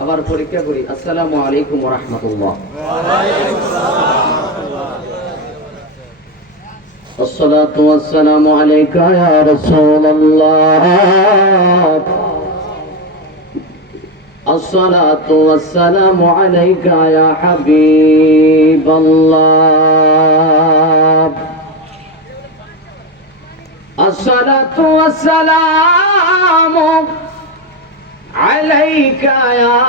আবার পরীক্ষা করি। আসসালামু আলাইকুম ওয়া রাহমাতুল্লাহ। الصلاة والسلام عليك يا رسول الله. الصلاة والسلام عليك يا حبيب الله. الصلاة والسلام عليك يا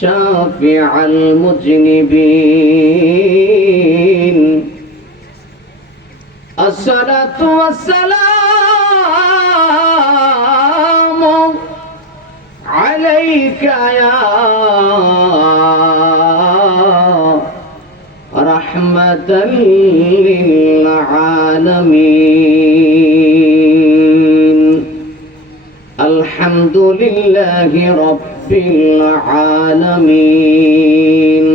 شافع المذنبين. الصلاة والسلام عليك يا رحمة للعالمين. الحمد لله رب العالمين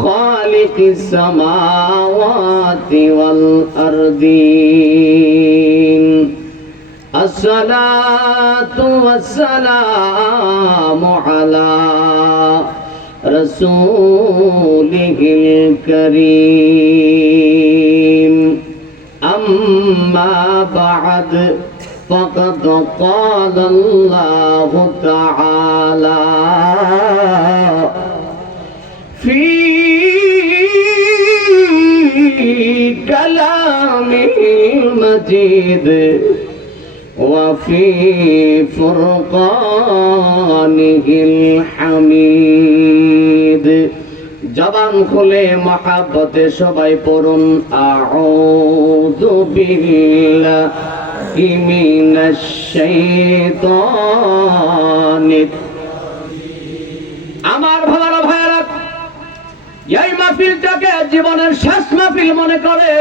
خالق السماوات والأرضين. الصلاة والسلام على رسوله الكريم. أما بعد فقد قال الله تعالى في كلامه المجيد وفي فرقانه الحميد. জবান খুলে মহব্বতে সবাই পড়ুন আউযু বিল্লাহি মিনাশ শাইতানির। আমার ভালো ভাইরা, এই মাহফিলটাকে জীবনের শেষ মাহফিল মনে করে,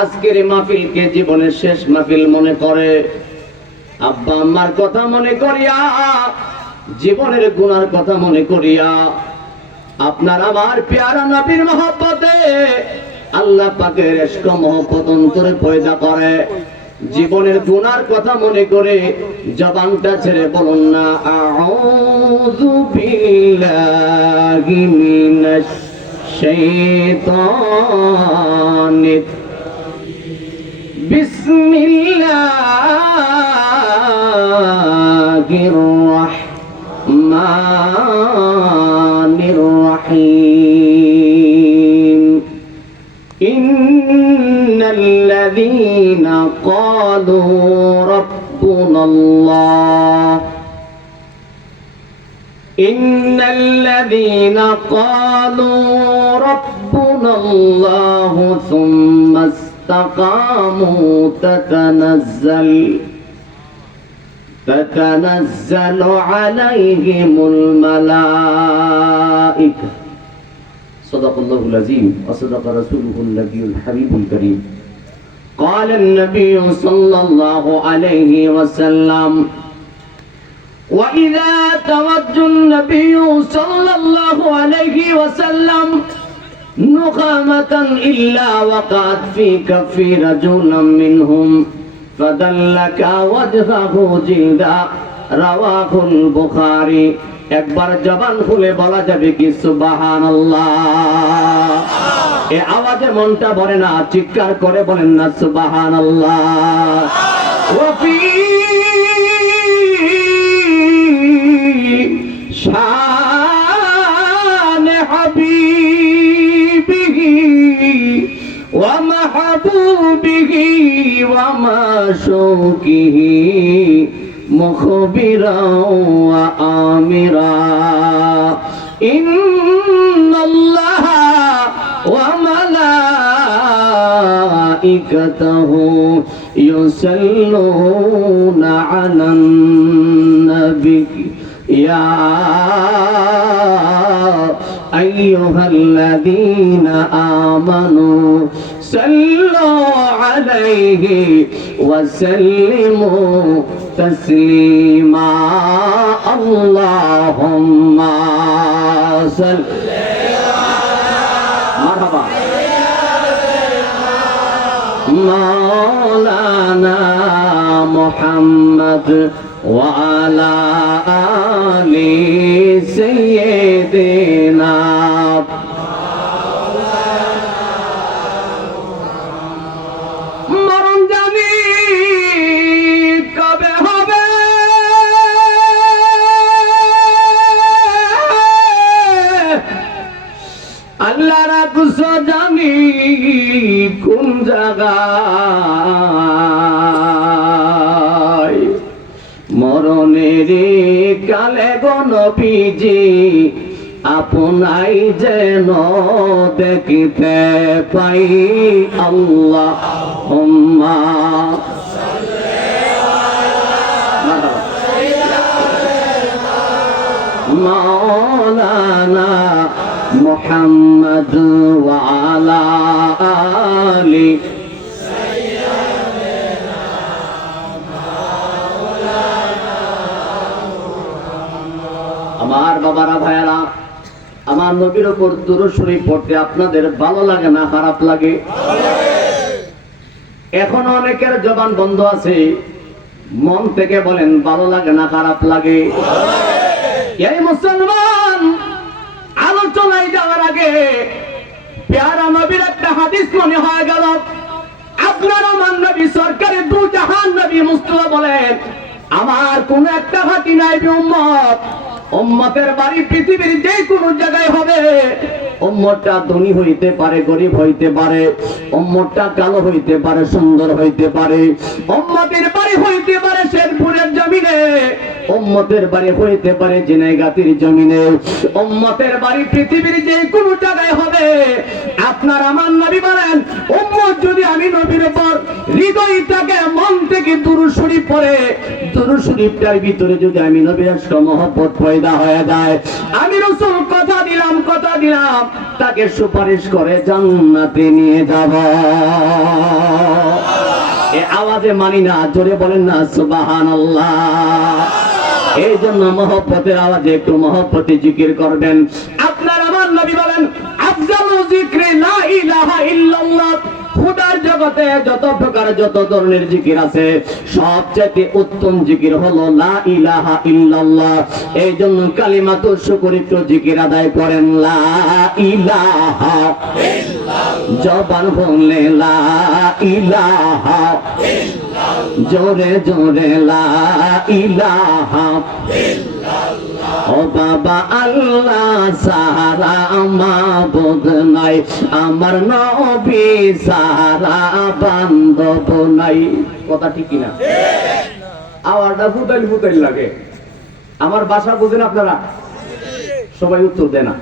আজকের এই মাহফিলকে জীবনের শেষ মাহফিল মনে করে, আব্বা আম্মার কথা মনে করিয়া, জীবনের গুনার কথা মনে করিয়া, আপনার আমার প্যারা নবীর মহব্বতে আল্লাহ পাকের ইশক মহব্বত অন্তরে পয়দা করে, জীবনের গুনার কথা মনে করে জবানটা ছেড়ে বলুন না আউযু বিল্লাহি মিনাশ শাইতানির বিসমিল্লাহির রাহমানির রাহিম. ইন্নাল্লাযীনা ক্বালু রাব্বুনাল্লাহ ইন্নাল্লাযীনা ক্বালু রাব্বুনাল্লাহু সুম্মা ইসতাকামু تتنزل عليهم الملائكة. صدق الله العظيم وصدق رسوله النبي الحبيب الكريم. قال النبي صلى الله عليه وسلم وإذا توجه النبي صلى الله عليه وسلم نخامة إلا وقعت في كف رجل منهم فدلك وجهه جلدا. رواه البخاري. একবার জবান খুলে বলা যাবে কি সুবহানাল্লাহ? এই আওয়াজে মনটা ভরে না, চিৎকার করে বলেন না সুবহানাল্লাহ। ওয়াফি শান হাবিবিহি ওয়া মাহবুবিহি ওয়া মাশুকিহি مخبرا وآمرا. إن الله وملائكته يصلون على النبي يا أيها الذين آمنوا صلوا عليه وسلموا تسليما. اللهم صل مرحبا مولانا মুহাম্মদ ওয়া আলা আলি সাইয়্যিদিনা মরণ জানি কবে হবে আল্লাহ রাখছ জানি কোন জায়গায় মরণের কালে গো নবীজি আপনাই যেন দেখিতে পাই আল্লাহুম্মা মাওলানা মুহাম্মদ ওয়া আলা আলি আমার বাবারা ভাইয়েরা আমার নবীর উপর দুরূদ শরীফ পড়তে আপনাদের ভালো লাগে না খারাপ লাগে? এখন অনেকের জবান বন্ধ আছে, মন থেকে বলেন ভালো লাগে না খারাপ লাগে? এই মুসলমান আলোচনায় যাওয়ার আগে প্যারা নবীর একটা হাদিস মনে হয়ে গেল। আপনার আমার নবী সরকারে দু জাহান নবী মুস্তাফা বলেন, আমার কোন একটা ঘাটি নাই উম্মত, উম্মতের বাড়ি পৃথিবীর যে কোনো জায়গায় হবে, উম্মতটা ধনী হইতে পারে, গরিব হইতে পারে, উম্মতটা কালো হইতে পারে, সুন্দর হইতে পারে, উম্মতের বাড়ি হইতে পারে শেরপুরের জমিনে, উম্মতের বাড়ি হইতে পারে জিনাইগাতির জমিনে, উম্মতের বাড়ি পৃথিবীর যে কোনো জায়গায় হবে। আপনার আমার নবী বলেন, উম্মত যদি আমি নবীর উপর হৃদয় থেকে মন থেকে দুরূদ শরীফ পড়ে, দুরূদ শরীফটার ভিতরে যদি আমি নবীর আশক মহব্বত পয়দা হয়ে যায়, আমি রাসূল কথা দিলাম তাকে সুপারিশ করে জান্নাতে নিয়ে যাব। এই আওয়াজে মানি না, জোরে বলেন না সুবহানাল্লাহ। এই জন্য মহব্বতের আওয়াজে একটু মহব্বতে জিকির করবেন। আপনার আমার নবী বলেন, আফজালু যিকরি লা ইলাহা ইল্লাল্লাহ। খুদার জগতে যত প্রকার যত ধরনের জিকির আছে, সবচেয়ে উত্তম জিকির হলো লা ইলাহা ইল্লাল্লাহ। এই জন্য কালিমাতুশ শুকর একটু জিকির আদায় করেন, লা ইলাহা ইল্লাল্লাহ। জবান বলে লা ইলাহা ইল্লাল্লাহ, জোরে জোরে লা ইলাহা ইল্লাল্লাহ। ও বাবা আল্লাহ সারা মাবুদ নাই, আমার নবী সারা বান্ধব নাই। কথা ঠিক কিনা? আওয়াজটা ফুটাইল ফুটাইল লাগে। আমার বাসা বুঝেন আপনারা? সবাই উত্তর দেয় না।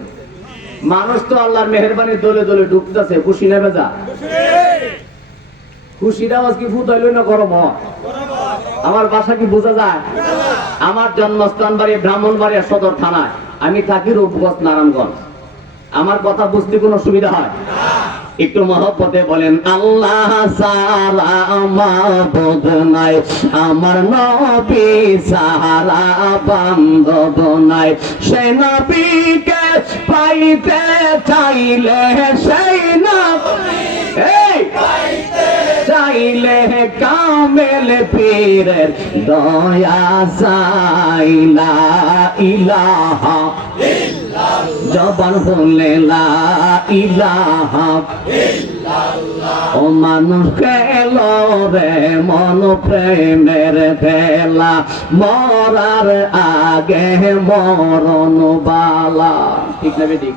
মানুষ তো আল্লাহর মেহেরবানি দলে দলে ঢুকতেছে, খুশি নেবে যা খুশির আওয়াজ কি ফুটাইল না গরম হয়? আমার বাসা কি বোঝা যায়? আমার জন্মস্থান বাড়ি ব্রাহ্মণবাড়িয়া সদর থানায়, আমি থাকি রূপগঞ্জ নারায়ণগঞ্জ। আমার কথা বুঝতে কোনো সুবিধা হয়? একটু মহব্বতে বলেন, আল্লাহ সারা মাবুদ নাই, আমার নবী সারা বান্ধব নাই। সে নবীকে পাইতে চাইলে সেই নবী চাইলে কামেল পীরের দয়া চাই, লা ইলাহা ইল্লাল্লাহ। জবান বলে লা ইলাহা ইল্লাল্লাহ। ও মানুষ খেল রে মন প্রেমের খেলা, মরার আগে মরণ বালা। ঠিক না বেঠিক?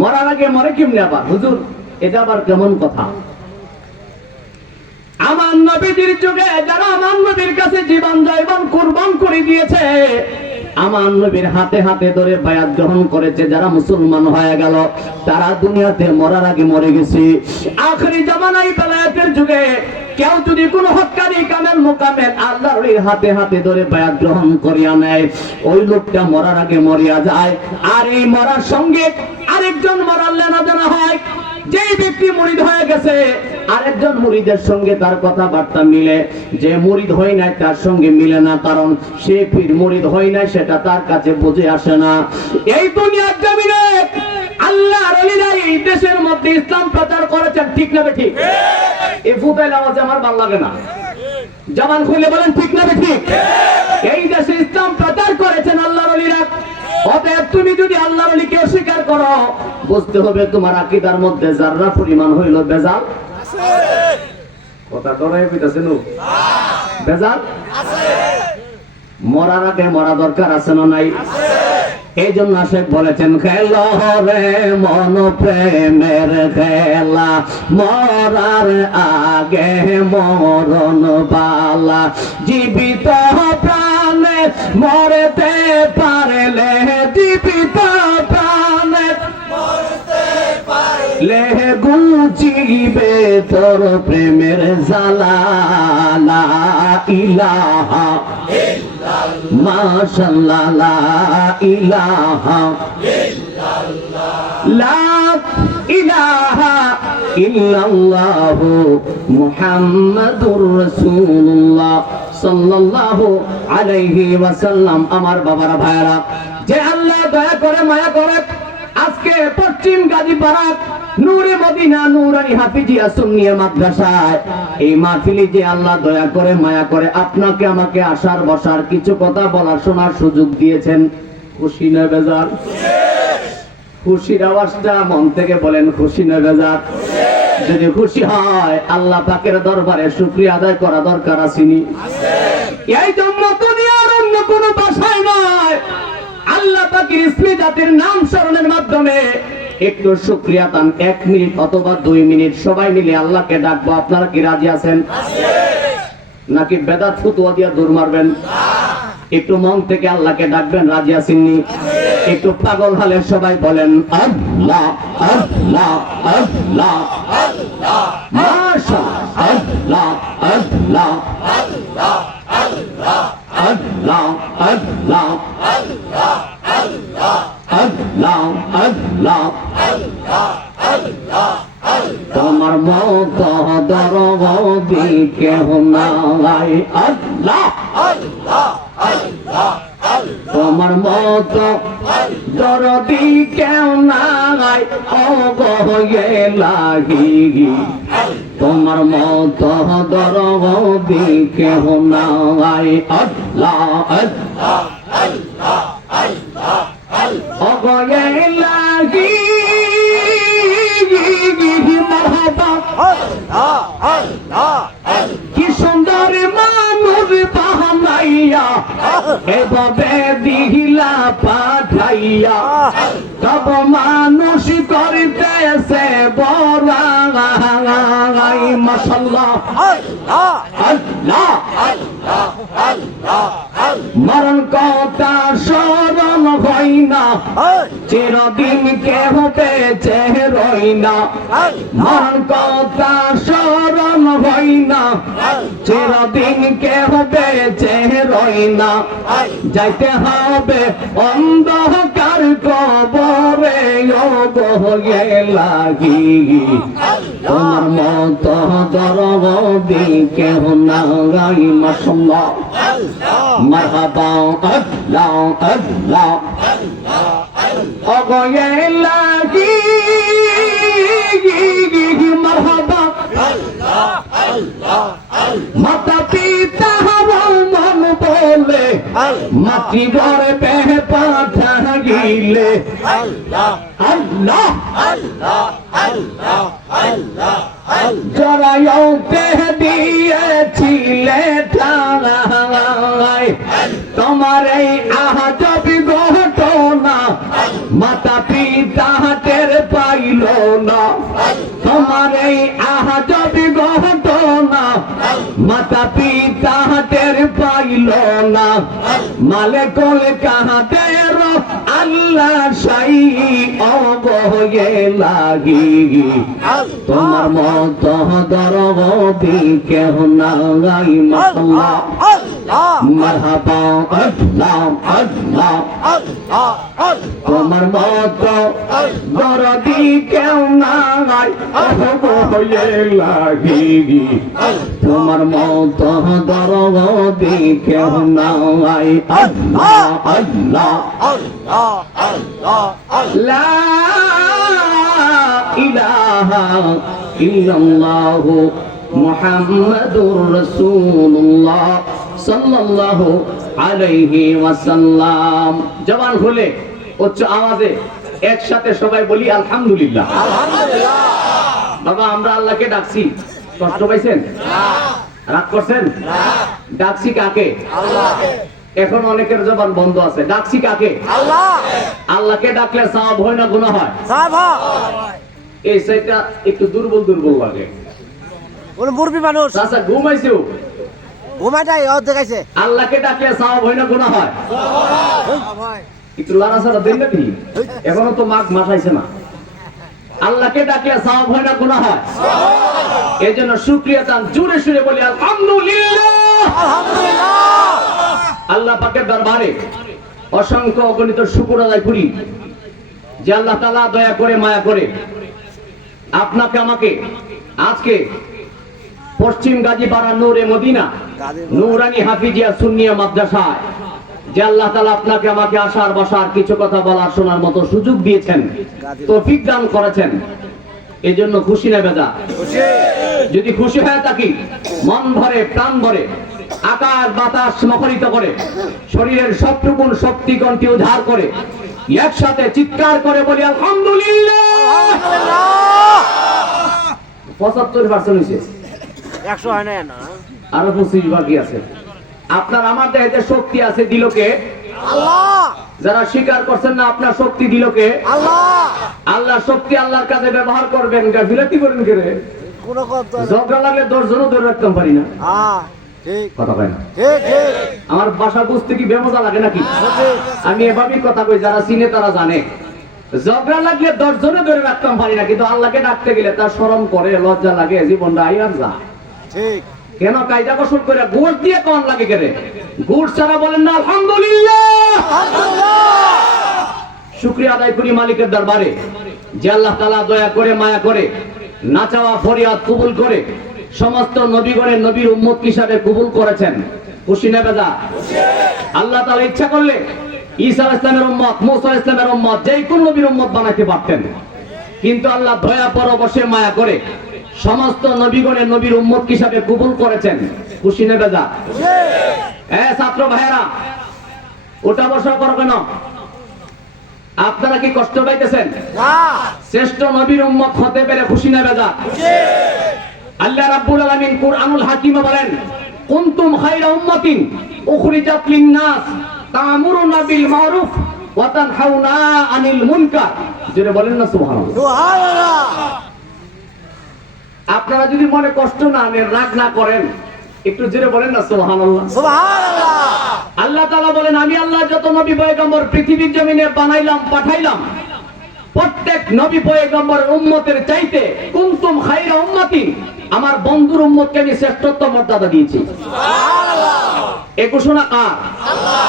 মরার আগে মরে কেমনে আবার হুজুর? এটা আবার কেমন কথা? আমার নবীর যুগে যারা আমার নবীর কাছে জীবন জয়বন কুরবান করে দিয়েছে, আমার নবীর হাতে হাতে ধরে বায়াত গ্রহণ করেছে, যারা মুসলমান হয়ে গেল, তারা দুনিয়াতে মরার আগে মরে গেছে। আখেরি জামানায় বেলায়েতের যুগে কেউ যদি কোনো হক্কানি কামেল মুকামেল আল্লাহর হাতে হাতে ধরে বায়াত গ্রহণ করিয়া নেয়, ওই লোকটা মরার আগে মরিয়া যায়। আর এই মরার সঙ্গে আরেকজন মরার লেনা দেনা হয়। যেই ব্যক্তি মুরিদ হয়ে গেছে, আরেকজন মুরিদের সঙ্গে তার কথাবার্তা মিলে, যে মুরিদ হয় না তার সঙ্গে মিলে না, কারণ সে পীর মুরিদ হয় না, সেটা তার কাছে বুঝে আসে না। এই দুনিয়ার জমিনে আল্লাহর ওলিরা এই দেশের মধ্যে ইসলাম প্রচার করেছেন, ঠিক না ঠিক? এই ফুটাইল আওয়াজে আমার ভালো লাগে না, জবান খুলে বলেন ঠিক না ঠিক? এই দেশে ইসলাম প্রচার করেছেন আল্লাহর ওলিরা। অতএব তুমি যদি আল্লাহর ওলিকে অস্বীকার করো, বুঝতে হবে তোমার আকীদার মধ্যে যাররা পরিমাণ হইল বেজাল আছে। কথা ডরাই কইতাছেন ও বেজাল আছে। মরার আগে মরা দরকার আছে না নাই? এই জন্য আশেক বলেছেন, খেলা রে মন প্রেমের খেলা, মরার আগে মরণ বালা, জীবিত প্রাণে মরতে পারলে, জীবিত প্রাণে মরতে গুচিবে তোর প্রেমের জালা। লা ইলাহা মাশাআল্লাহ, লা ইলাহা লা ইলাহা ইল্লাল্লাহু মুহাম্মাদুর রাসূলুল্লাহ সাল্লাল্লাহু আলাইহি ওয়াসাল্লাম। আমার বাবারা ভাইরা, যে আল্লাহ দয়া করে মায়া করে আজকে পশ্চিম গাজীপাড়া নূরে মদিনা নূরানী হাফিজিয়া সুন্নিয়া মাদ্রাসায় এই মাহফিলে যে আল্লাহ দয়া করে মায়া করে আপনাকে আমাকে আসার বসার কিছু কথা বলার শোনার সুযোগ দিয়েছেন, খুশি না বেজার? খুশির আওয়াজটা মন থেকে বলেন, খুশি না বেজার? যদি খুশি হয় আল্লাহ পাকের দরবারে শুকরিয়া আদায় করা দরকার আসেনি? এই জন্য দুনিয়ার অন্য কোনো ভাষায় নয়, আল্লাহ পাকের ইসমি জাতের নাম স্মরণের মাধ্যমে একটু শুকরিয়া তান 1 মিনিট অথবা 2 মিনিট সবাই মিলে আল্লাহকে ডাকবো। আপনারা কি রাজি আছেন? নাকি বেদাত ফুতুয়া দিয়া দূর মারবেন? একটু মন থেকে আল্লাহকে ডাকবেন, রাজি আছেননি? একটু পাগল হলে সবাই বলেন আল্লাহ আল্লাহ আল্লাহ আল্লাহ, মাশাআল্লাহ, আল্লাহ আল্লাহ আল্লাহ আল্লাহ আল্লাহ আল্লাহ আল্লাহ আল্লাহ আল্লাহ আল্লাহ। তোমার মত দরদি কেহ নাই, আল্লাহ আল্লাহ আল্লাহ। তোমার মত দরদি কেউ নাই, অগয়ে লাগি। তোমার মত দরদি কেহ নাই, আল্লাহ আল্লাহ আল্লাহ আল্লাহ অগয়ে লাগি। কি সুন্দর মানুষ বানাইয়া এভাবে দিহিলা পাঠাইয়া, তব মানুষ করিতেছে বড়াই। মাশাআল্লাহ, আল্লাহ আল্লাহ আল্লাহ। মরণ কথা স্মরণ হয় না, চিরদিন কেহ বেঁচে রই না। মরণ কথা স্মরণ হয় না, চিরদিন কেহ বেঁচে রই না। যাইতে হবে অন্ধকার কবরে, গয়ে লাগি। তোমার মত দরদি কেহ নাই, মাশাআল্লাহ মারহাবা আল্লাহ আল্লাহ অগয়ে লাগি। মারহাবা মাতা পিতা মন বলে মাটি ঘরে পেহে পাঠা গিলে, আল্লাহ আল্লাহ আল্লাহ আল্লাহ জরাইতে দিয়েছিলে ঠাই। তোমার এই আজব ঘটনা মাতা পিতা টের পাইল না। তোমার এই আজব ঘটনা মাতা পিতা টের পাইল না। মালে কোল কাহাতের আল্লাহ সাই অগয়ে লাগি। তোমার মত দরদি কেহ নাই, মাশাআল্লাহ মারহাবা আল্লাহ আল্লাহ। তোমার মত দরদি কেউ নাই, অগয়ে লাগি। তোমার মত দরদি কেউ নাই, আল্লাহ আল্লাহ আল্লাহ আল্লাহ। ইলাহা ইল্লাল্লাহু মুহাম্মাদুর রাসূলুল্লাহ সাল্লাল্লাহু আলাইহি ওয়াসাল্লাম। জবান খুলে উচ্চ আওয়াজে একসাথে সবাই বলি আলহামদুলিল্লাহ। আলহামদুলিল্লাহ। বাবা আমরা আল্লাহকে ডাকছি, কষ্ট পাইছেন? রাগ করছেন? ডাকছি কাকে? আল্লাহ। এখন অনেকের জবান বন্ধ আছে। ডাকছি কাকে? আল্লাহ। আল্লাহকে ডাকলে সওয়াব হয় না গুনাহ হয়? সাহেব এই সাইডটা একটু দুর্বল দুর্বল লাগে। কোন মুরবি মানুষ চাচা ঘুমাইছো? ঘুমাটাই দেখাইছে। আল্লাহকে ডাকলে সওয়াব হয় না গুনাহ হয়? একটু লড়াছাড়া দেন নাকি? এখনো তো মাঘ মাস আইছে না। আল্লাহকে ডাকলে সওয়াব হয় না গুনাহ হয়? এই জন্য শুকরিয়া দান জোরে সুরে বলি আলহামদুলিল্লাহ। আলহামদুলিল্লাহ। আল্লাহ পাকের দরবারে অসংখ্য অগণিত শুকর আদায় করি যে আল্লাহ তাআলা দয়া করে মায়া করে আপনাকে আমাকে আজকে পশ্চিম গাজীপাড়া নূরে মদিনা নূরানী হাফিজিয়া সুন্নিয়া মাদ্রাসায় যে আল্লাহ তাআলা আপনাকে আমাকে আসার বসার কিছু কথা বলার শোনার মতো সুযোগ দিয়েছেন, তৌফিক দান করেছেন, এই জন্য খুশি না বেজা? যদি খুশি হয়ে থাকি মন ভরে প্রাণ ভরে আকাশ বাতাস মুখরিত করে শরীরের সবটুকুন শক্তি কণ্ঠে উদ্ধার করে একসাথে চিৎকার করে বলি আলহামদুলিল্লাহ। 75% হয়েছে, 100 হয় না। আরো 25 বাকি আছে। আপনার আমার দেহে শক্তি আছে দিলকে আল্লাহ। যারা স্বীকার করছেন না আপনার শক্তি দিলকে আল্লাহ। আল্লাহ শক্তি আল্লাহর কাছে ব্যবহার করবেন। গাফিলাতি করেন কে রে? কোন কথা ঝগড়া লাগলে 10 জনও ধরে রাখতে পারি না। হ্যাঁ ঠিক কথা কয় না। ঠিক ঠিক। আমার ভাষা বুঝতে কি বেমজা লাগে নাকি? সঠিক। আমি এভাবেই কথা কই, যারা চিনে তারা জানে। ঝগড়া লাগলে 10 জনে ধরে রাখতাম পারি না, কিন্তু আল্লাহকে ডাকতে গেলে তার শরম করে, লজ্জা লাগে, জীবনটা আইয়ার যা। ঠিক। কেন কায়দা কসুর করে গুড় দিয়ে কোন লাগে কেরে? গুড় ছাড়া বলেন না আলহামদুলিল্লাহ। আলহামদুলিল্লাহ। শুকরিয়া আদায় করি মালিকের দরবারে যে আল্লাহ তাআলা দয়া করে মায়া করে না চাওয়া ফরিয়াদ কবুল করে সমস্ত নবীগণের নবীর উম্মত হিসাবে কবুল করেছেন। খুশি না বেজা? আল্লাহ তাআলা ইচ্ছা করলে ঈসা আলাইহিস সালামের উম্মত, মূসা আলাইহিস সালামের উম্মত, যে কোন নবীর উম্মত বানাইতে পারতেন, কিন্তু আল্লাহ দয়া পরবশে মায়া করে সমস্ত নবীগণের নবীর উম্মত হিসাবে কবুল করেছেন। খুশি না বেজা? ছাত্র ভাইয়েরা ওটা বসা করবে না। আপনারা কি কষ্ট পাইতেছেন? না। শ্রেষ্ঠ নবীর উম্মত হতে পেরে খুশি না বেজা? আল্লাহ রাব্বুল আলামিন কুরআনুল হাকিমে বলেন কুনতুম খায়রা উম্মাতিন উখরিজাত লিন-নাস তা'মুরুনা বিল মা'রুফ ওয়া তানহাউনা আনিল মুনকার। জোরে বলেন না সুবহানাল্লাহ। সুবহানাল্লাহ। আপনারা যদি মনে কষ্ট না নেন, রাগ না করেন, একটু জোরে বলেন না সুবহানাল্লাহ। সুবহানাল্লাহ। আল্লাহ তাআলা বলেন আমি আল্লাহ যত নবী পয়গম্বর পৃথিবীর জমিনে বানাইলাম পাঠাইলাম, প্রত্যেক নবী পয়গম্বরের উম্মতের চাইতে কুনতুম খায়রা উম্মাতিন, আমার বন্ধুর উম্মতকে আমি শ্রেষ্ঠত্ব মর্যাদা দিয়েছি। সুবহানাল্লাহ। এ ঘোষণা কার? আল্লাহ।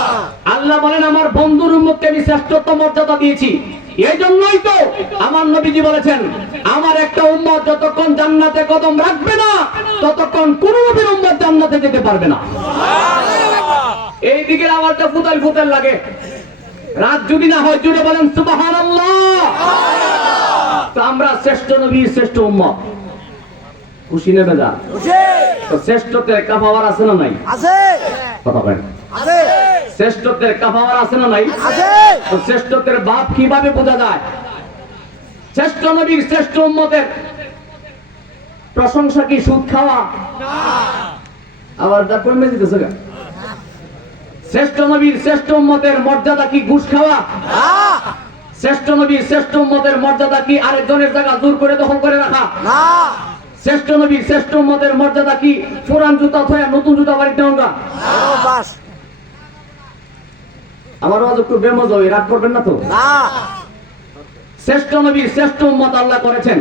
আল্লাহ বলেন আমার বন্ধুর উম্মতকে আমি শ্রেষ্ঠত্ব মর্যাদা দিয়েছি। এই জন্যই তো আমার নবীজি বলেছেন আমার একটা উম্মত যতক্ষণ জান্নাতে কদম রাখবে না ততক্ষণ কোন নবীর উম্মত জান্নাতে যেতে পারবে না। এই দিকে আমারটা ফুতাল ফুতাল লাগে। রাত যদি না হয় জুড়ে বলেন সুবহানাল্লাহ। তো আমরা শ্রেষ্ঠ নবী শ্রেষ্ঠ উম্মত, খুশি নেবে যা? তো শ্রেষ্ঠত্বের কাফাওয়ার আছে না নাই? আছে। কথা বলেন। আছে। শ্রেষ্ঠত্বের কাফাওয়ার আছে না নাই? আছে। তো শ্রেষ্ঠত্বের বাপ কিভাবে বোঝা যায়? শ্রেষ্ঠ নবীর শ্রেষ্ঠ উম্মতের প্রশংসা কি সুদ খাওয়া? আবার তারপর মেয়ে দিতেছে গা। শ্রেষ্ঠ নবীর শ্রেষ্ঠ উম্মতের মর্যাদা কি ঘুষ খাওয়া? শ্রেষ্ঠ নবীর শ্রেষ্ঠ উম্মতের মর্যাদা কি আরেকজনের জায়গা জোর করে দখল করে রাখা? না। শ্রেষ্ঠ নবীর শ্রেষ্ঠ উম্মতের মর্যাদা কি পুরান জুতা থয়া নতুন জুতা বাড়িতে নেওয়া? বাস। আমার আজ একটু বেমজ হবে, রাগ করবেন না তো? না। শ্রেষ্ঠ নবীর শ্রেষ্ঠ উম্মত আল্লাহ করেছেন।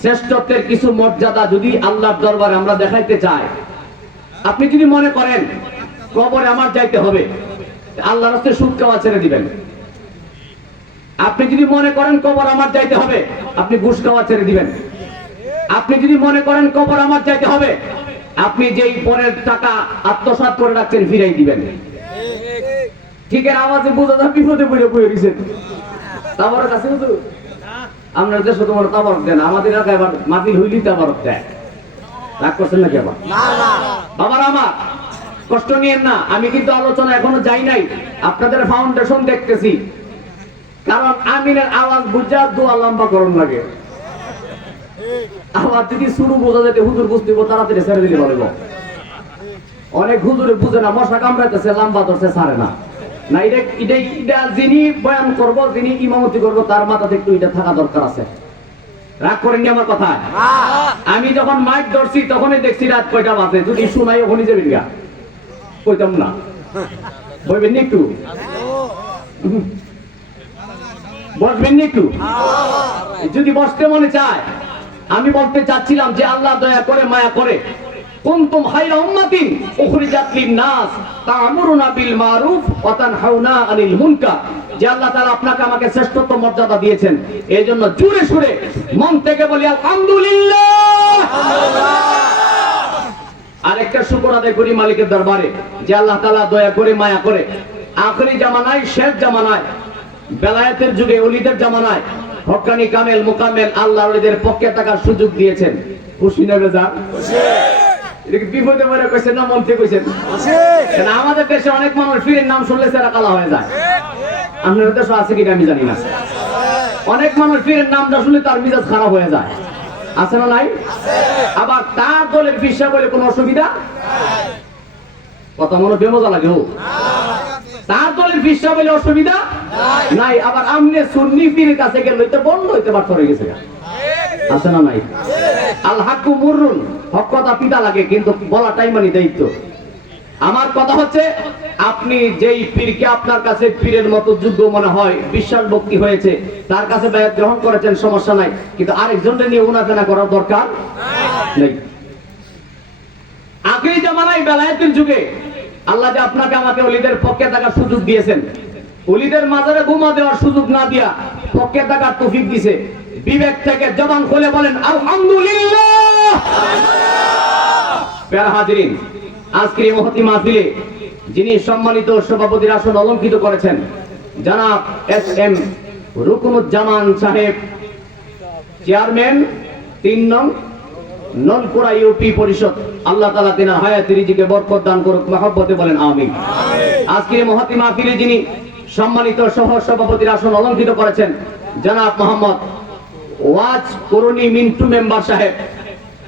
শ্রেষ্ঠত্বের কিছু মর্যাদা যদি আল্লাহর দরবারে আমরা দেখাইতে চাই, আপনি যদি মনে করেন কবরে আমার যাইতে হবে, আল্লাহর রাস্তায় সুদ খাওয়া ছেড়ে দিবেন। আপনি যদি মনে করেন কবর আমার যাইতে হবে, আপনি ঘুষ খাওয়া ছেড়ে দিবেন। আপনি যদি মনে করেন কবর আমার যাইতে হবে, আপনি যেই পরের টাকা আত্মসাৎ করে রাখছেন ফিরাই দিবেন। ঠিক এর আওয়াজে বোঝা যায় বিপদে পড়ে পড়ে গেছেন। তারপরে কাছে আপনার দেশে তোমার তাবারক দেন, আমাদের এলাকায় আবার মাহফিল হইলেই তাবারক দেয়। রাগ করছেন নাকি আবার? না না বাবার আমার কষ্ট নিয়েন না, আমি কিন্তু আলোচনা এখনো যাই নাই, আপনাদের ফাউন্ডেশন দেখতেছি। কারণ আমিনের আওয়াজ বুঝা দোয়া লম্বা করুন লাগে, আবার যদি শুরু বোঝা যেতে হুজুর বুঝতে তাড়াতাড়ি ছেড়ে দিলে বলবো। অনেক হুজুরে বুঝে না, মশা কামড়াইতেছে লম্বা ধরছে ছাড়ে না। না এটা যিনি বয়ান করব, যিনি ইমামতি করব, তার মাথাতে একটু এটা থাকা দরকার আছে। রাগ করেননি আমার কথা? আমি যখন মাইক ধরছি তখনই দেখছি রাত কয়টা বাজে, যদি শোনাই ওখানে যাবেন গা, কইতাম না। বলবেন একটু, বসবেন একটু, যদি বসতে মনে চায়। আমি বলতে চাচ্ছিলাম যে আল্লাহ দয়া করে মায়া করে কুনতুম খায়রা উম্মাতিন উখরিজাত লিন-নাস তা'মুরুনা বিল মারুফ ওয়া তানহাউনা আনিল মুনকার, যে আল্লাহ তাআলা আপনাকে আমাকে শ্রেষ্ঠত্ব মর্যাদা দিয়েছেন। এইজন্য জোরে সুরে মন থেকে বলি আলহামদুলিল্লাহ। আরেকটা শুকর আদায় করি মালিকের দরবারে যে আল্লাহ তাআলা দয়া করে মায়া করে আখেরি জামানায়, শেষ জামানায়, বেলায়েতের যুগে, ওলিদের জামানায় হক্কানি কামেল মুকাম্মেল আল্লাহর ওলিদের পক্ষে থাকার সুযোগ দিয়েছেন। খুশি না বেজার? এটা বিপদে পড়ে কইছেন না মন থেকে কইছেন? কেন আমাদের দেশে অনেক মানুষ পীরের নাম শুনলে সেরা কালা হয়ে যায়। আপনাদের দেশে আছে কিনা আমি জানি না। অনেক মানুষ পীরের নামটা শুনলে তার মিজাজ খারাপ হয়ে যায়, আছে না নাই? আবার তার দলের বিশ্বাস বলে কোনো অসুবিধা কথা মনে বেমজা লাগে, ও তার দলের বিশ্বাস বলে অসুবিধা নাই। আবার আমনে সুন্নি পীরের কাছে গেলে তো বন্ধ হইতে পারত হয়ে গেছে, আছে না নাই? আল হাক্কু মুররুন, হক কথা পিতা লাগে, কিন্তু বলাটাই মানে দায়িত্ব। আমার কথা হচ্ছে, আপনি যেই পীরকে আপনার কাছে পীরের মতো যোগ্য মনে হয়, বিশ্বাস ভক্তি হয়েছে, তার কাছে বায়াত গ্রহণ করেছেন, সমস্যা নাই, কিন্তু আরেকজনকে নিয়ে উনাফেনা করার দরকার নেই। আখেরি জামানায় বেলায়েতের যুগে আল্লাহ যে আপনাকে আমাকে ওলিদের পক্ষে থাকার সুযোগ দিয়েছেন, ওলিদের মাজারে ঘুমা দেওয়ার সুযোগ না দিয়া পক্ষে থাকার তৌফিক দিয়েছে। বিবেক থেকে জবান খুলে বলেন আলহামদুলিল্লাহ। প্যারা হাজিরিন, আজকের এই মহতি মাহফিলে যিনি সম্মানিত সভাপতির আসন অলঙ্কৃত করেছেন, জনাব এস.এম. রুকনুজ্জামান সাহেব, চেয়ারম্যান ৩ নং নলপুরা ইউপি পরিষদ, আল্লাহ তাআলা তিনার হায়াতে রিজিকে বরকত দান করুক, মহব্বতে বলেন আমিন। আজকের মহতি মাহফিলে যিনি সম্মানিত সহ সভাপতির আসন অলঙ্কৃত করেছেন, জনাব মোহাম্মদ ওয়াজ করুণী মিন্টু মেম্বার সাহেব,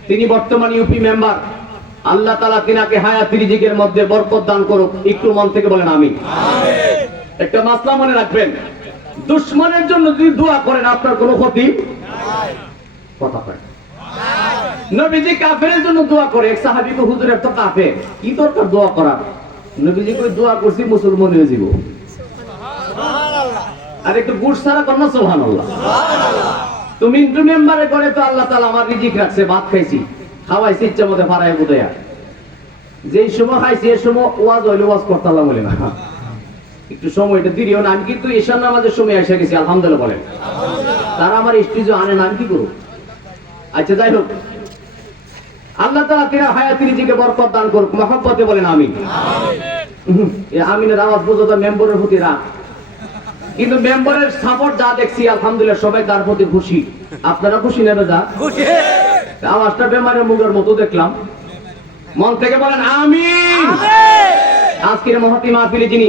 তিনি বর্তমান ইউপি মেম্বার, আল্লাহ তাআলা তিনাকে হায়াতে রিজিকের মধ্যে বরকত দান করুক, একটু মন থেকে বলেন আমিন। একটা মাসলা মনে রাখবেন, দুশমনের জন্য যদি দোয়া করেন আপনার কোনো ক্ষতি কথা কয়। নবীজি কাফেরের জন্য দোয়া করে, এক সাহাবী কো হুজুর এত কাফের, কি দরকার দোয়া করার? নবীজি কই দোয়া করছি মুসলমান হয়ে যাব। সুবহানাল্লাহ। আর একটু গুড় সারা কর না, সুবহানাল্লাহ। তুমি ইন্টু মেম্বারে করে তো আল্লাহ তাআলা আমার রিজিক রাখছে, ভাত খাইছি, খাওয়াইছি, ইচ্ছা মতো ফারায় বুদায়া, যেই সময় খাইছি এই সময় ওয়াজ হইলে ওয়াজ করতালাম বলে না, একটু সময়টা দিরিও না। আমি কিন্তু ঈশান নামাজের সময় এসে গেছি, আলহামদুলিল্লাহ বলেন। তারা আমার স্টেজে আনে না, আমি কি করব? আচ্ছা যাই হোক, আল্লাহ তাআলা তিনার হায়াতে রিজিকে বরকত দান করুক, মহব্বতে বলেন আমিন। এই আমিনের আওয়াজ বুঝো তো মেম্বারের প্রতি রাগ, কিন্তু মেম্বারের সাপোর্ট যা দেখছি আলহামদুলিল্লাহ সবাই তার প্রতি খুশি। আপনারা খুশি নেবে যা খুশি? আওয়াজটা বেমারের মুখের মতো দেখলাম, মন থেকে বলেন আমিন। আজকের মহতি মাহফিলে যিনি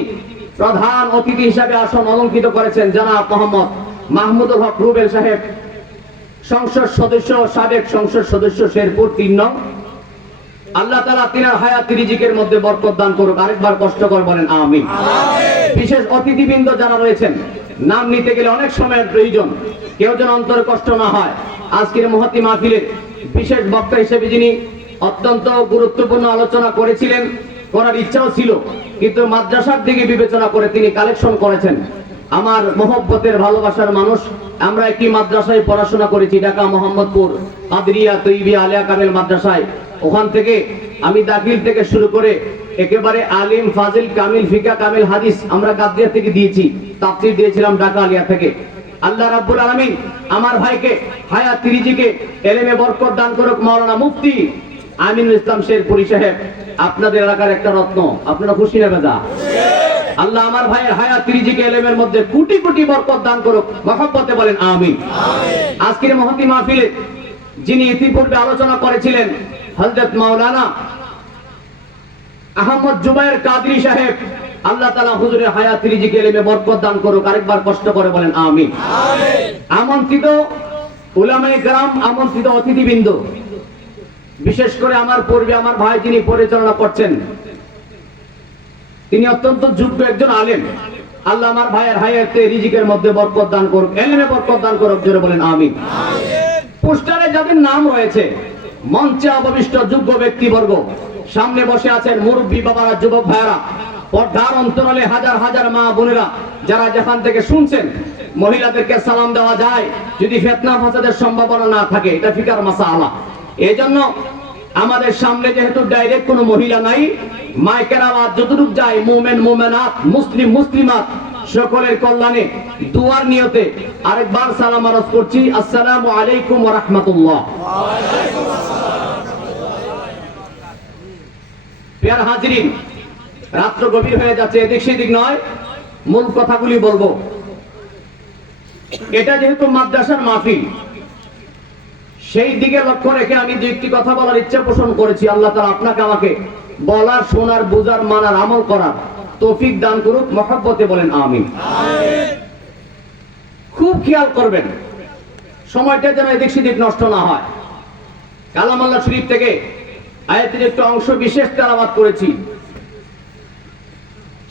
প্রধান অতিথি হিসাবে আসন অলঙ্কৃত করেছেন, জনাব মোহাম্মদ মাহমুদুল হক রুবেল সাহেব, সংসদ সদস্য, সাবেক সংসদ সদস্য, শেরপুর ৩ নং, আল্লাহ তাআলা তিনার হায়াতে রিজিকের মধ্যে বরকত দান করুক। আরেকবার কষ্ট করে বলেন আমিন। বিশেষ অতিথিবৃন্দ যারা রয়েছেন, নাম নিতে গেলে অনেক সময়ের প্রয়োজন, কেউ যেন অন্তরে কষ্ট না হয়। আজকের মহতি মাহফিলের বিশেষ বক্তা হিসেবে যিনি অত্যন্ত গুরুত্বপূর্ণ আলোচনা করেছিলেন, করার ইচ্ছাও ছিল, কিন্তু মাদ্রাসার দিকে বিবেচনা করে তিনি কালেকশন করেছেন। আমার মহব্বতের ভালোবাসার মানুষ, আমরা একটি মাদ্রাসায় পড়াশোনা করেছি, ঢাকা মোহাম্মদপুর কাদরিয়া তৈয়বিয়া আলিয়া কামিল মাদ্রাসায়। ওখান থেকে আমি দাখিল থেকে শুরু করে একেবারে আলিম, ফাজিল, কামিল, ফিকা, কামিল, হাদিস আমরা কাদরিয়া থেকে দিয়েছি, তাফসীর দিয়েছিলাম ঢাকা আলিয়া থেকে। আল্লাহ রাব্বুল আলামিন আমার ভাইকে হায়াতে রিজিকে এলেমে বরকত দান করুক। মাওলানা মুফতি আমিনুল ইসলাম শেরপুরি সাহেব, আপনাদের এলাকার একটা রত্ন, আপনারা খুশি না বেজা? আল্লাহ আমার ভাইয়ের হায়াত রিজিক ইলমের মধ্যে কোটি কোটি বরকত দান করুক, মহব্বতে বলেন আমিন। আজকের মহতি মাহফিলে যিনি ইতিপূর্বে আলোচনা করেছিলেন হযরত মাওলানা আহমদ জুবায়ের কাদরি সাহেব, আল্লাহ তাআলা হুজুরের হায়াত রিজিক ইলমে বরকত দান করুক। আরেকবার কষ্ট করে বলেন আমিন। আমন্ত্রিত উলামায়ে কেরাম, আমন্ত্রিত অতিথিবৃন্দ, বিশেষ করে আমার পূর্বে আমার ভাই যিনি পরিচালনা করছেন, তিনি অত্যন্ত যোগ্য একজন আলেম। আল্লাহ আমার ভাইয়ের হায়াতে রিজিকের মধ্যে বরকত দান করুক, ইলমে বরকত দান করুক, জোরে বলেন আমিন। পোস্টারে যাদের নাম রয়েছে, মঞ্চে অবশিষ্ট যোগ্য ব্যক্তিবর্গ, সামনে বসে আছেন মুরব্বী বাবারা, যুবক ভাইরা, পর্দার অন্তরালে হাজার হাজার মা বোনেরা যারা যেখান থেকে শুনছেন, মহিলাদেরকে সালাম দেওয়া যায় যদি ফিতনা ফাসাদের সম্ভাবনা না থাকে, এটা ফিকার মাসালা। এজন্য আমাদের সামনে যেহেতু ডাইরেক্ট কোনো মহিলা নাই, মাইকের আওয়াজ যতটুক যায় মুমিন মুমিনাত, মুসলিম মুসলিমাত সকলের কল্যাণে দুয়ার নিয়তে আরেকবার সালাম আরজ করছি, আসসালামু আলাইকুম ওয়া রাহমাতুল্লাহ। প্রিয় হাজিরিন, রাত্র গভীর হয়ে যাচ্ছে, এদিক সেদিক নয়, মূল কথাগুলি বলবো। এটা যেহেতু মাদ্রাসার মাহফিল, সেই দিকে লক্ষ্য রেখে আমি দুই একটি কথা বলার ইচ্ছা পোষণ করেছি। আল্লাহ তাআলা আপনাকে আমাকে বলার, শোনার, বুঝার, মানার, আমল করার তৌফিক দান করুক, মহব্বতে বলেন আমিন। খুব খেয়াল করবেন সময়টা যেন এদিক সেদিক নষ্ট না হয়। কালাম আল্লাহ শরীফ থেকে আয়াতের একটু অংশ বিশেষ তেলাওয়াত করেছি।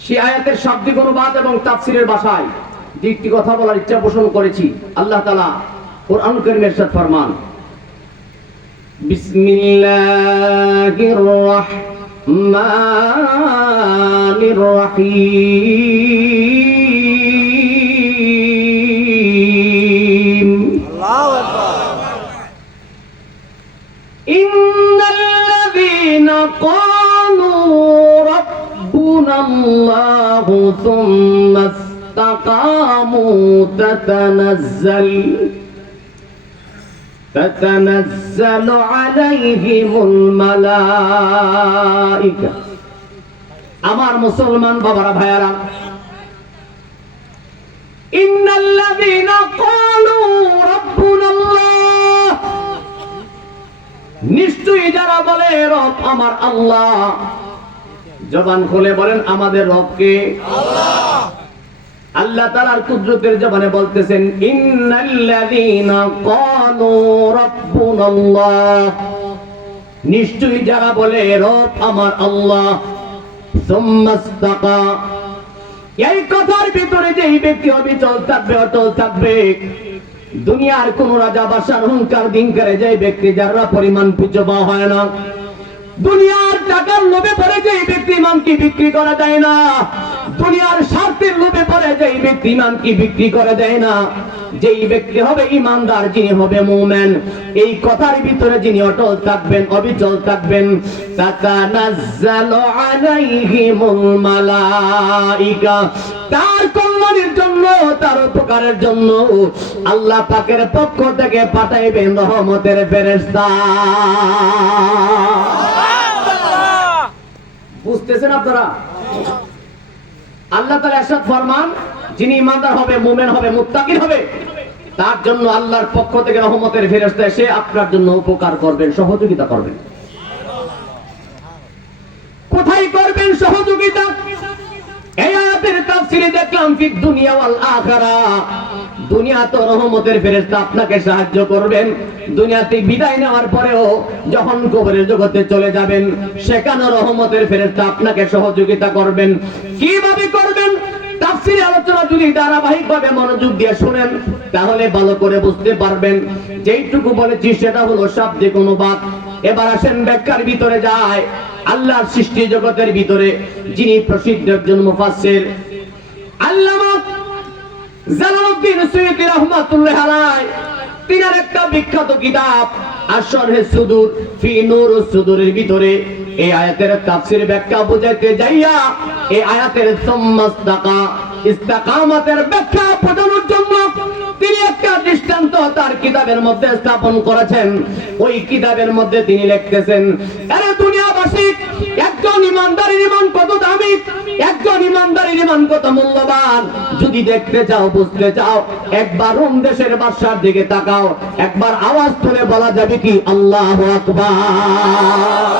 সেই আয়াতের শাব্দিক অনুবাদ এবং তাফসীরের ভাষায় যে একটি কথা বলার ইচ্ছা পোষণ করেছি। আল্লাহ তাআলা কুরআন কারীমে ইরশাদ ফরমান, বিসমিল্লাহির রাহমানির রহিম। আল্লাহু আকবার। ইন্নাল্লাযীনা ক্বালু রাব্বুনাল্লাহু থুম্মা ইসতাকামু তাতানাজ্জালু আলাইহিমুল মালায়েকা। আমার মুসলমান বাবারা, ভাইয়ারা, ইন্নাল্লাযীনা ক্বালু রাব্বুনাল্লাহ, নিশ্চয়ই যারা বলে রব আমার আল্লাহ, জবান খুলে বলেন আমাদের রবকে আল্লাহ। আল্লাহ তাআলার কুদরতের জবানে বলতেছেন, ইন্নাল্লাযীনা ক্বালু রাব্বুনাল্লাহ, নিশ্চয়ই যারা বলে রব আমার আল্লাহ, সুম্মা ইসতাকা, এই কথার ভিতরে যেই ব্যক্তি অবিচল থাকবে, অটল থাকবে, দুনিয়ার কোন রাজা বাদশার অহংকার দিনকারে যে ব্যক্তি যারা পরিমাণ পিছপা হয় না, দুনিয়ার টাকার লোভে পড়ে যে ব্যক্তি ইমানকে বিক্রি করা যায় না, দুনিয়ার স্বার্থের লোভে পড়ে যে ব্যক্তি ইমানকে বিক্রি করে দেয় না, যেই ব্যক্তি হবে ইমানদার, যিনি হবে মুমিন, এই কথার ভিতরে যিনি অটল থাকবেন, অবিচল থাকবেন, তাতানাজ্জালু আলাইহিমুল মালায়েকা, তার কল্যাণের জন্য, তার উপকারের জন্য আল্লাহ পাকের পক্ষ থেকে পাঠাইবেন রহমতের ফেরেশতা। বুঝতেছেন আপনারা? আল্লাহ তাআলা ইরশাদ ফরমান, যিনি ইমানদার হবে, মুমিন হবে, মুত্তাকিন হবে, তার জন্য আল্লাহর পক্ষ থেকে রহমতের ফেরেশতা এসে আপনার জন্য উপকার করবেন, সহযোগিতা করবেন। কোথায় করবেন সহযোগিতা? এই আয়াতের তাফসীরে দেখলাম ফিদ দুনিয়া ওয়াল আখিরা, দুনিয়াতে রহমতের ফেরেশতা আপনাকে সাহায্য করবেন, দুনিয়াতে বিদায় নেওয়ার পরেও যখন কবরের জগতে চলে যাবেন, সেখানে রহমতের ফেরেশতা আপনাকে সহযোগিতা করবেন। কিভাবে করবেন? তাফসীরে আলোচনা যদি ধারাবাহিকভাবে মনোযোগ দিয়ে শুনেন তাহলে ভালো করে বুঝতে পারবেন। যেইটুকু বলেছি সেটা হলো শাব্দিক অনুবাদ। এবার আসেন ব্যাখ্যার ভিতরে যায়। আল্লাহর সৃষ্টি জগতের ভিতরে যিনি প্রসিদ্ধ একজন মুফাসসির, আল্লামা জালালউদ্দিন সুয়ুতী রাহমাতুল্লাহ আলাইহি, তিনার একটা বিখ্যাত কিতাব আশ-শারহুস সুদূর ফি নূরুস সুদূরের ভিতরে এই আয়াতের তাফসীর ব্যাখ্যা বুঝাইতে যাইয়া এই আয়াতের সুম্মাস্তাকা, ইস্তিকামাতের ব্যাখ্যা বোঝানোর জন্য তিনি একটা দৃষ্টান্ত তার কিতাবের মধ্যে স্থাপন করেছেন। ওই কিতাবের মধ্যে তিনি লিখতেছেন, আরে দুনিয়াবাসী, একজন ইমানদারের ইমান কত দামি, একজন ইমানদারের ইমান কত মূল্যবান, যদি দেখতে চাও, বুঝতে চাও, একবার রোম দেশের বাদশার দিকে তাকাও, একবার আওয়াজ তুলে বলা যাবে কি আল্লাহু আকবার।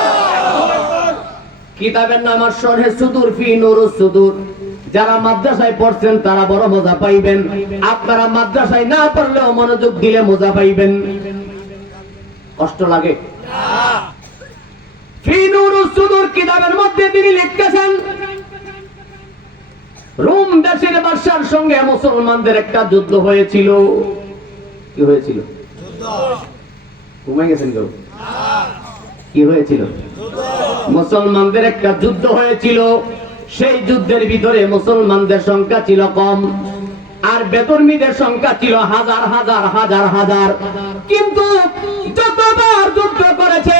কিতাবের নাম শরহে সুদূর ফি নূরুস সুদূর। যারা মাদ্রাসায় পড়ছেন তারা বড় মজা পাইবেন, আপনারা মাদ্রাসায় না পড়লেও মনোযোগ দিলে মজা পাইবেন। কষ্ট লাগে ফি নূরুস সুদূর কিতাবের মধ্যে তিনি লিখতেছেন, রোম দেশের বাদশার সঙ্গে মুসলমানদের একটা যুদ্ধ হয়েছিল। কি হয়েছিল? ঘুমাই গেছেন কেউ? কি হয়েছিল? মুসলমানদের একটা যুদ্ধ হয়েছিল। সেই যুদ্ধের ভিতরে মুসলমানদের সংখ্যা ছিল কম, আর বেদর্মীদের সংখ্যা ছিল হাজার হাজার হাজার হাজার। কিন্তু যতবার যুদ্ধ করেছে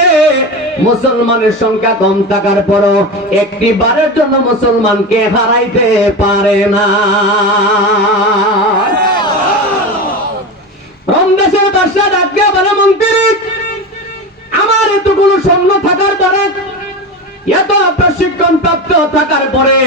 মুসলমানের সংখ্যা কম থাকার পরও একটি বারের জন্য মুসলমানকে হারাইতে পারে না। রোম দেশের বাদশা ডাকিয়া বলে, মন্ত্রী, আমার এতগুলো সৈন্য থাকার পরে, এত প্রশিক্ষণ প্রাপ্ত থাকার পরে